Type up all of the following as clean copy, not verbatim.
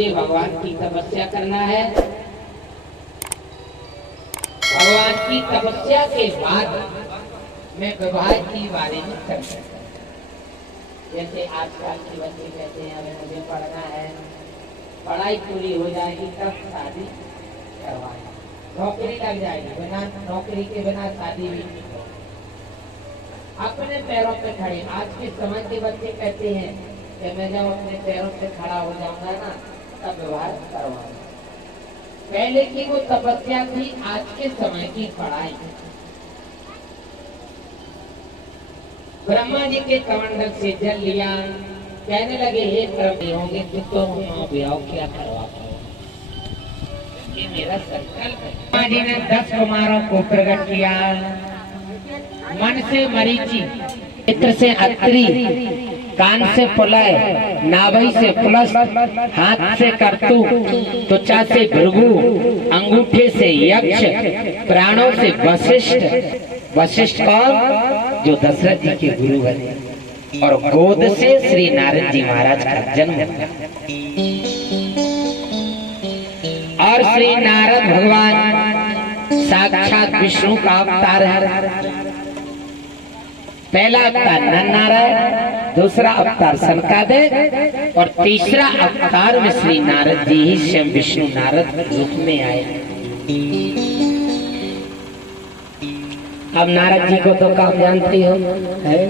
मुझे भगवान की तपस्या करना है। भगवान की तपस्या के बाद मैं विवाह की बारे में कर सकता हूँ। जैसे आजकल के बच्चे कहते हैं अभी मुझे पढ़ना है, पढ़ाई पूरी हो जाएगी तब शादी करवाएं, नौकरी लग जाएगी, बिना नौकरी के बिना शादी भी नहीं होगी। अपने पैरों पे खड़े। आज के समय के बच्चे कहते हैं कि मैं जब अपने पैरों पे खड़ा हो जाऊंगा ना तब विवाह करवाऊंगा। पहले की वो तपस्या थी, आज के समय की पढ़ाई। ब्रह्मा जी के कमंडल से जल लिया, कहने लगे हे प्रभु होंगे तो ब्याह क्या करवा पाओ, ये मेरा संकल्प है। ब्रह्मा जी ने 10 कुमारों को प्रकट किया। मन से मरीचि, नेत्र से अत्रि, कान से पुलय, नाभि से पुलस्त, हाथ से कर्तु, त्वचा से भृगु, अंगूठे से यक्ष, प्राणों से वशिष्ठ। वशिष्ठ कौन? जो दशरथ जी के गुरु बने। और गोद से श्री नारद जी महाराज का जन्म हुआ। और श्री नारद भगवान साक्षात विष्णु का अवतार है। पहला अवतार नर नारायण, दूसरा अवतार सनकादिक और तीसरा अवतार में श्री नारद जी ही स्वयं विष्णु नारद रूप में आए। अब नारद जी को तो काम जानती हो, है?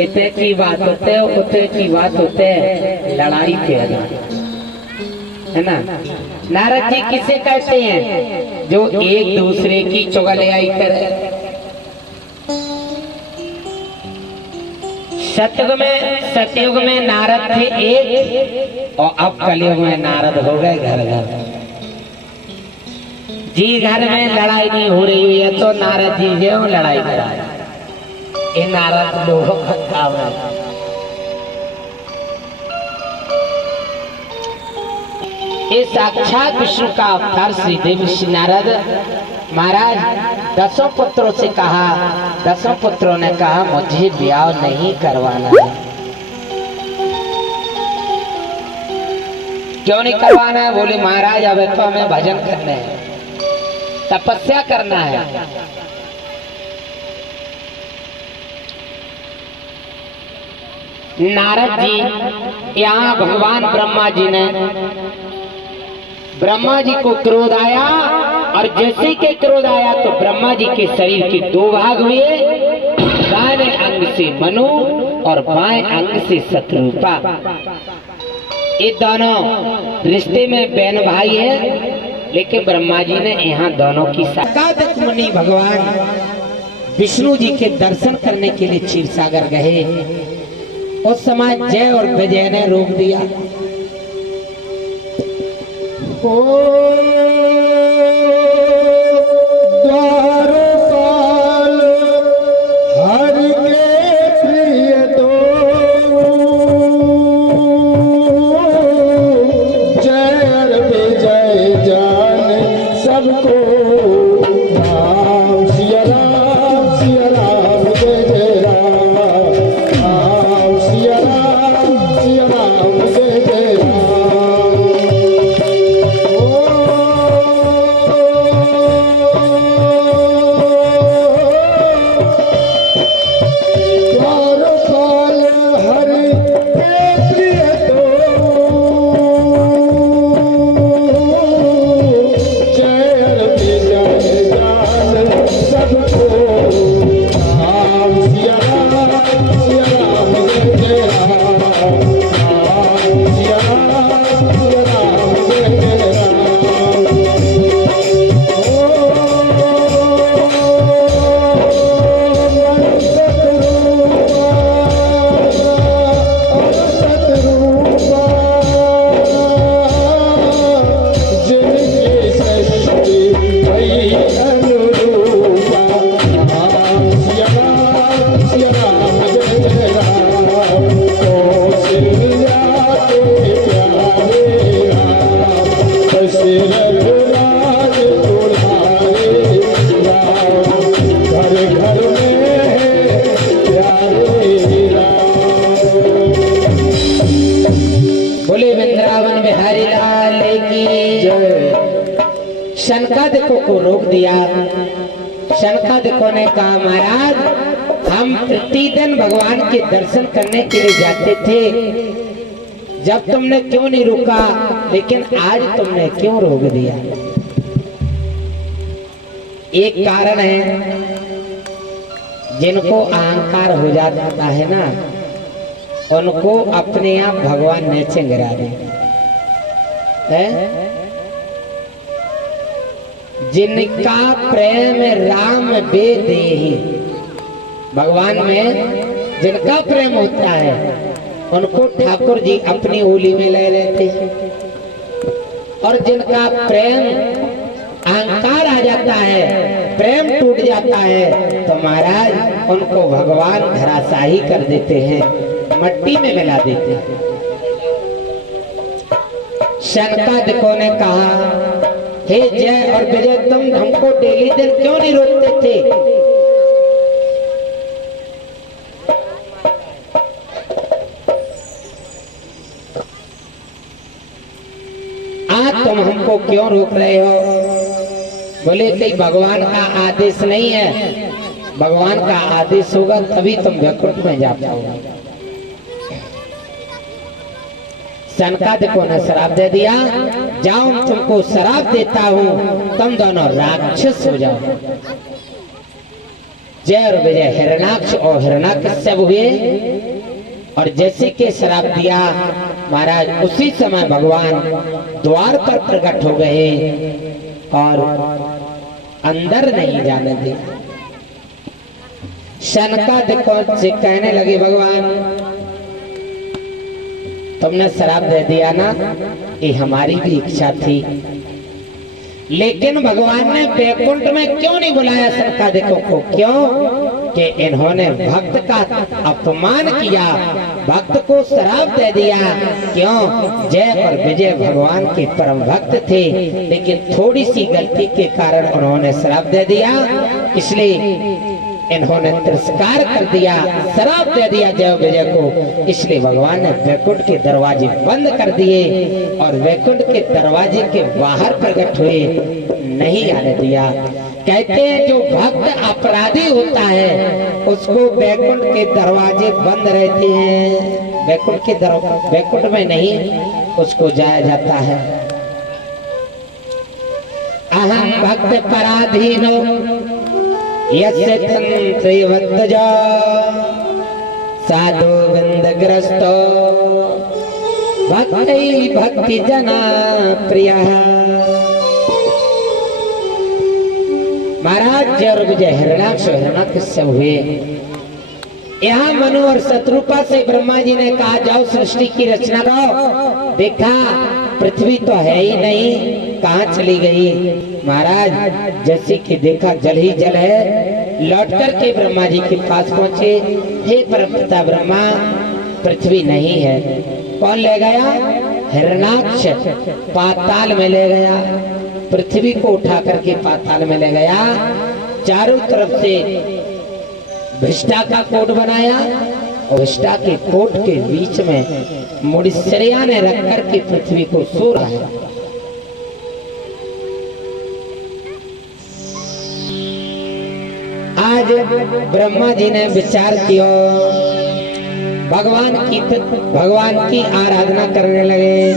इतने की बात होते है, उतने की बात होते है, लड़ाई पे है ना। नारद जी किसे कहते हैं? जो एक दूसरे की चुगलियाई करे। सतयुग में नारद थे एक, और अब कलयुग में नारद हो गए घर घर। जी घर में लड़ाई नहीं हो रही है तो नारद जी जो लड़ाई करा, ये नारद लोगों का काम है। ये साक्षात विष्णु का अवतार श्री देव श्री नारद महाराज 10 पुत्रों से कहा, 10 पुत्रों ने कहा मुझे ब्याह नहीं करवाना है। क्यों नहीं करवाना है? बोले महाराज अब तो हमें भजन करने हैं, तपस्या करना है। नारद जी यहाँ भगवान ब्रह्मा जी को क्रोध आया, और जैसे के क्रोध आया तो ब्रह्मा जी के शरीर के 2 भाग हुए। दाहिने अंग से मनु और बाएं अंग से शत्रुपा। ये दोनों रिश्ते में बहन भाई है, लेकिन ब्रह्मा जी ने यहाँ दोनों की साक्षात मुनि भगवान विष्णु जी के दर्शन करने के लिए क्षीर सागर गए। उस समय जय और विजय ने रोक दिया। जय शनकादिकों को रोक दिया। शनकादिकों ने कहा महाराज हम प्रतिदिन भगवान के दर्शन करने के लिए जाते थे, जब तुमने क्यों नहीं रुका, लेकिन आज तुमने क्यों रोक दिया? एक कारण है, जिनको अहंकार हो जाता है ना, उनको अपने आप भगवान नीचे गिरा दे है। जिनका प्रेम राम बेदेहि, भगवान में जिनका प्रेम होता है उनको ठाकुर जी अपनी ओली में ले लेते हैं, और जिनका प्रेम अहंकार आ जाता है, प्रेम टूट जाता है, तो महाराज उनको भगवान धराशाही कर देते हैं, मट्टी में मिला देते हैं। शनकादिकों ने कहा हे जय और विजय, तुम हमको डेली दिन क्यों नहीं रोकते थे? आज तुम हमको क्यों रोक रहे हो? बोले कि भगवान का आदेश नहीं है, भगवान का आदेश होगा तभी तुम वैकुंठ में जा पाओगे। शनकादिकों ने श्राप दे दिया, जाओ तुमको श्राप देता हूँ, तुम दोनों राक्षस हो जाओ। जय और विजय हिरणाक्ष और हिरण्याकश्यप हुए, और जैसे के श्राप दिया महाराज, उसी समय भगवान द्वार पर प्रकट हो गए और अंदर नहीं जाने दिया। शनकादिकों से कहने लगे भगवान तुमने श्राप दे दिया ना, ये हमारी भी इच्छा थी, लेकिन भगवान ने वैकुंठ में क्यों नहीं बुलाया शनकादिकों को? क्यों कि इन्होंने भक्त का अपमान किया, भक्त को श्राप दे दिया। क्यों? जय और विजय भगवान के परम भक्त थे, लेकिन थोड़ी सी गलती के कारण उन्होंने श्राप दे दिया, इसलिए इन्होंने तिरस्कार कर दिया, श्राप दे दिया जय विजय को। इसलिए भगवान ने वैकुंठ के दरवाजे बंद कर दिए और वैकुंठ के दरवाजे के बाहर प्रकट हुए, नहीं आने दिया। कहते हैं जो भक्त अपराधी होता है उसको वैकुंठ के दरवाजे बंद रहते हैं, वैकुंठ में नहीं उसको जाया जाता है। अहम भक्त पराधीनो यस्य तंत्रिवत्तजा साधु विंदग्रस्तो भक्ति जना प्रिय। महाराज जय और विजय हिरण्याक्ष हिरण्याकश्यप हुए। यहाँ मनु और शत्रुपा से ब्रह्मा जी ने कहा जाओ सृष्टि की रचना करो। देखा पृथ्वी तो है ही नहीं, कहाँ चली गई? महाराज जैसे कि देखा जल ही जल है। लौट करके ब्रह्मा जी के पास पहुंचे, हे परमपिता ब्रह्मा पृथ्वी नहीं है। कौन ले गया? हिरण्याक्ष पाताल में ले गया, पृथ्वी को उठा करके पाताल में ले गया। चारों तरफ से भिष्टा का कोट बनाया और भिष्टा के कोट के बीच में मुड़िश्रया ने रख करके पृथ्वी को सो रहा है। आज ब्रह्मा जी ने विचार किया, भगवान की आराधना करने लगे।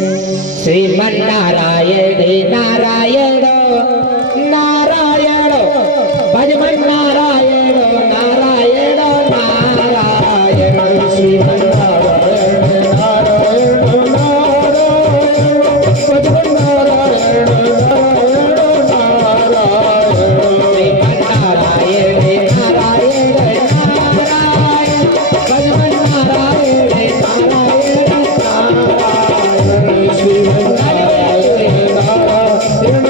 श्रीमन नारायण नारायण नारायण भजमन नारायण नारायण नारायण श्रीमन नारायण नारायण नारायण भजमन नारायण नारायण नारायण श्रीमन नारायण नारायण नारायण भजमन नारायण नारायण नारायण श्रीमन नारायण नारायण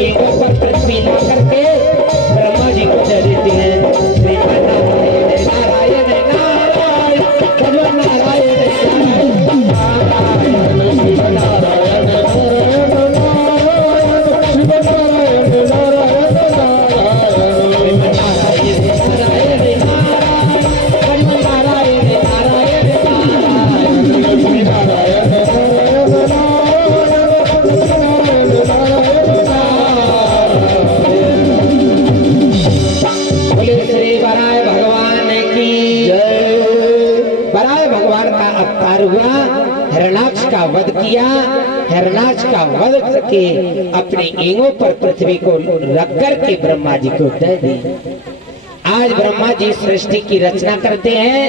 एगो पर पृथ्वी ला करके ब्रह्मा जी को दे देते हैं। श्रीमन नारायण नारायण नारायण भगवान नारायण वध किया। हिरणाक्ष का वध करके अपने एंगों पर पृथ्वी को रख करके ब्रह्मा जी को दे दी। आज ब्रह्मा जी सृष्टि की रचना करते हैं।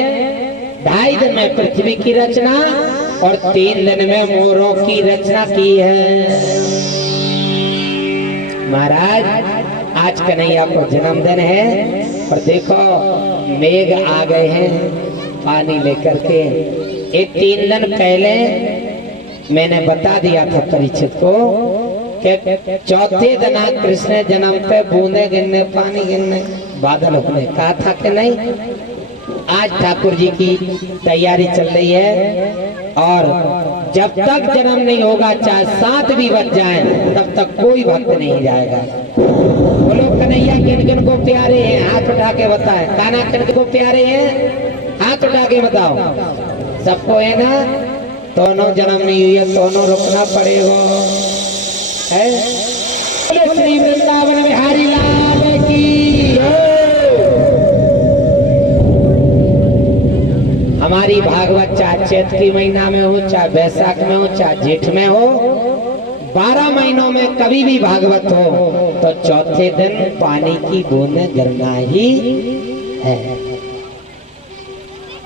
2.5 दिन में पृथ्वी की रचना और 3 दिन में मोरों की रचना की है। महाराज आज कन्हैया को जन्मदिन है और देखो मेघ आ गए हैं पानी लेकर के। ये 3 दिन पहले मैंने बता दिया था परीक्षित को कि चौथे दिन कृष्ण जन्म पे बूंदे गिरने पानी गिरने बादल होने कहा था कि नहीं। आज ठाकुर जी की तैयारी चल रही है और जब तक जन्म नहीं होगा चाहे 7 भी बज जाए तब तक कोई भक्त नहीं जाएगा। बोलो कन्हैया किन किन को प्यारे हैं हाथ उठा के बताए। कान्हा किन को प्यारे हैं हाथ उठा के बताओ। सबको है ना। दोनों जन्म नहीं हुई है दोनों रुकना पड़ेगा है। श्री वृंदावन बिहारी लाल की। हमारी भागवत चाहे चैत की महीना में हो चाहे बैसाख में हो चाहे जेठ में हो 12 महीनों में कभी भी भागवत हो तो चौथे दिन पानी की बूंदें गिरना ही है।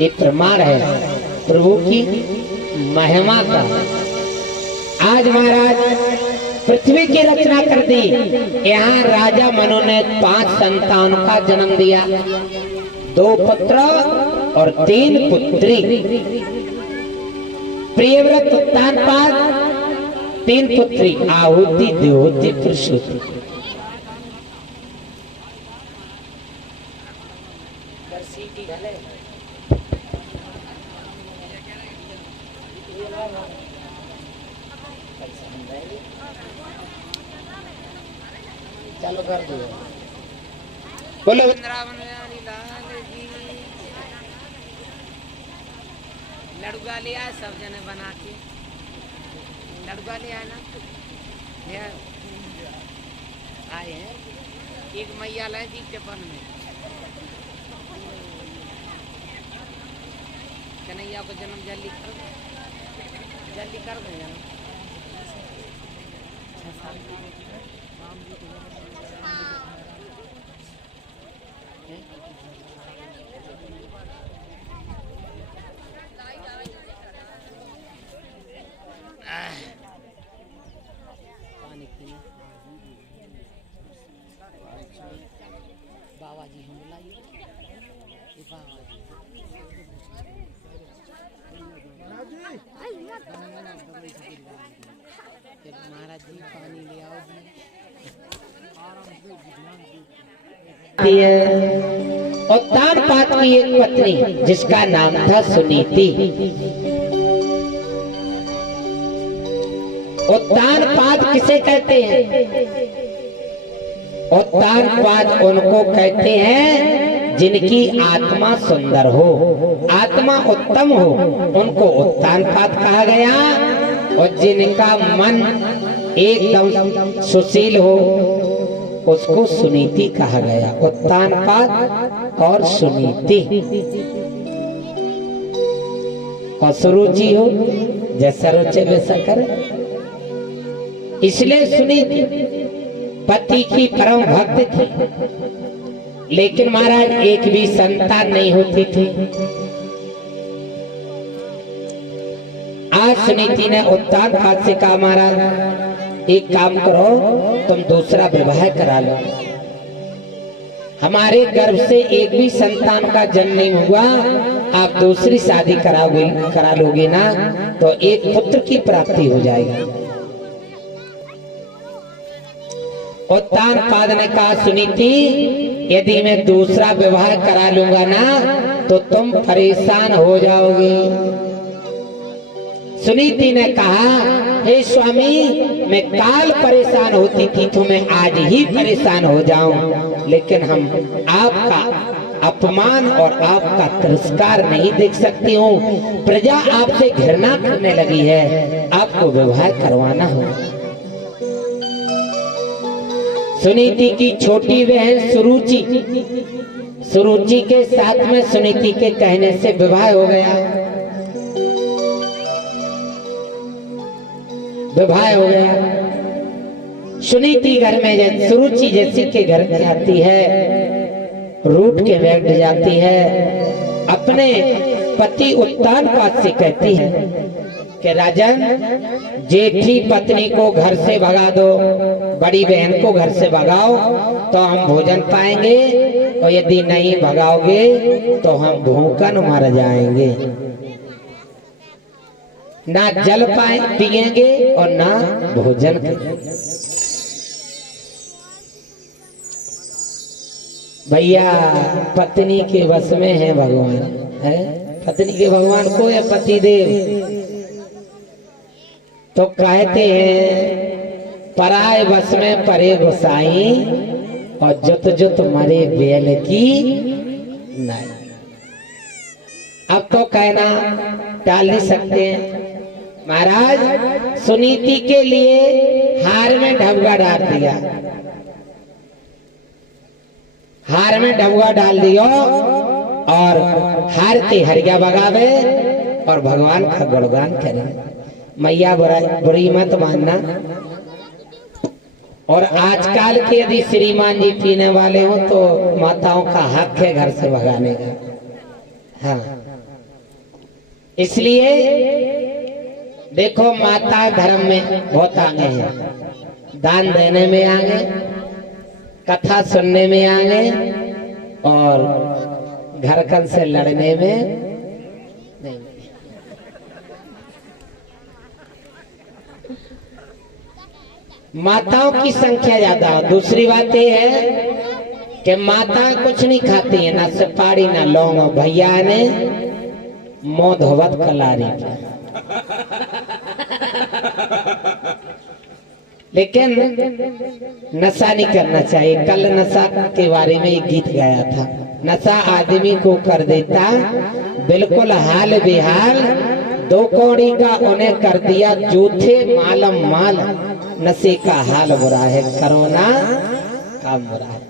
ये प्रमाण है प्रभु की महिमा का। आज महाराज पृथ्वी की रचना कर दी। यहाँ राजा मनु ने 5 संतानों का जन्म दिया। 2 पुत्र और 3 पुत्री। प्रियव्रत उत्तानपाद 3 पुत्री आहुति देवहूति प्रसूति। चालू कर दो। बोलो वृंदावन बिहारी लाल की। लड़ुआ लिया सब जने बना के लड़ुआ लिया ना आए हैं। एक मैया लाए थी टिफन में कन्हैया को जन्म जल्दी कर दें। बाबा जी हम बुलाइए। महाराज जी पानी ले आओ जी। उत्तानपाद की एक पत्नी जिसका नाम था सुनीति। उत्तानपाद किसे कहते हैं? उत्तानपाद उनको कहते हैं जिनकी आत्मा सुंदर हो, आत्मा उत्तम हो, उनको उत्तानपाद कहा गया। और जिनका मन एकदम सुशील हो उसको सुनीति कहा गया। उत्तानपाद और सुनीति। और सुरुचि हो जैसा रुचे वैसा करे। इसलिए सुनीति पति की परम भक्त थी, लेकिन महाराज एक भी संतान नहीं होती थी। आज सुनीति ने उत्तानपाद से कहा महाराज एक काम करो, तुम दूसरा विवाह करा लो। हमारे गर्भ से एक भी संतान का जन्म नहीं हुआ, आप दूसरी शादी करा लोगे ना तो एक पुत्र की प्राप्ति हो जाएगी। उत्तानपाद ने कहा सुनीति, यदि मैं दूसरा विवाह करा लूंगा ना तो तुम परेशान हो जाओगे। सुनीति ने कहा, हे स्वामी, मैं काल परेशान होती थी तो मैं आज ही परेशान हो जाऊं, लेकिन हम आपका अपमान और आपका तिरस्कार नहीं देख सकती हूँ। प्रजा आपसे घृणा करने लगी है, आपको विवाह करवाना हो। सुनीति की छोटी बहन सुरुचि के साथ में सुनीति के कहने से विवाह हो गया। विवाह हो गया। सुनीति घर में सुरुचि जैसी के घर में आती है, रूठ के बैठ जाती है। अपने पति उत्तानपाद से कहती है कि राजन, जेठी पत्नी को घर से भगा दो, बड़ी बहन को घर से भगाओ तो हम भोजन पाएंगे, और यदि नहीं भगाओगे तो हम भूखन मर जाएंगे, ना जल पिएंगे और ना भोजन करेंगे। भैया, पत्नी के वश में है भगवान, है पत्नी के भगवान को है पति देव। तो कहते हैं पराय वश में परे गोसाई, और जुत जुत मरे बेल की नाई। अब तो कहना टाल नहीं सकते हैं। महाराज, सुनीति के लिए हार में ढबगा डाल दिया, हार में ढबगा डाल दियो, और हार के हरिया बगावे और भगवान का गुणगान करे। मैया बुरी मत मानना। और आजकल के यदि श्रीमान जी पीने वाले हो तो माताओं का हक है घर से भगाने का। हाँ, इसलिए देखो, माता धर्म में बहुत आगे है, दान देने में आगे, कथा सुनने में आगे, और घरकन से लड़ने में नहीं। माताओं की संख्या ज्यादा। दूसरी बात यह है कि माता कुछ नहीं खाती है, ना सुपारी ना लौंग। भैया ने मोह धोवत कलारी, लेकिन नशा नहीं करना चाहिए। कल नशा के बारे में एक गीत गाया था। नशा आदमी को कर देता बिल्कुल हाल बेहाल, दो कौड़ी का उन्हें कर दिया जूठे मालम माल। नशे का हाल बुरा है, करोना काम बुरा है।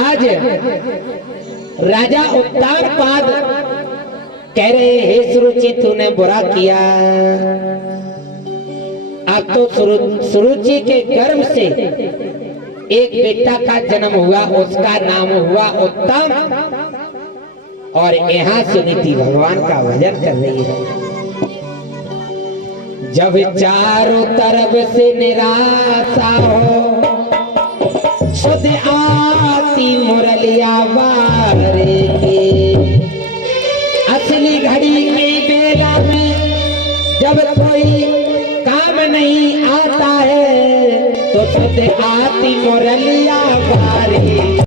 आज राजा उत्तानपाद कह रहे, हे सुरुचि, तूने बुरा किया। अब तो सुरुचि के गर्भ से एक बेटा का जन्म हुआ, उसका नाम हुआ उत्तम, और यहाँ सुनीति भगवान का भजन कर रही है। जब चारों तरफ से निराशा हो, खुद आती मुरलिया बारे की। असली घड़ी के बेला में जब कोई काम नहीं आता है, तो खुद आती मुरलिया बारे।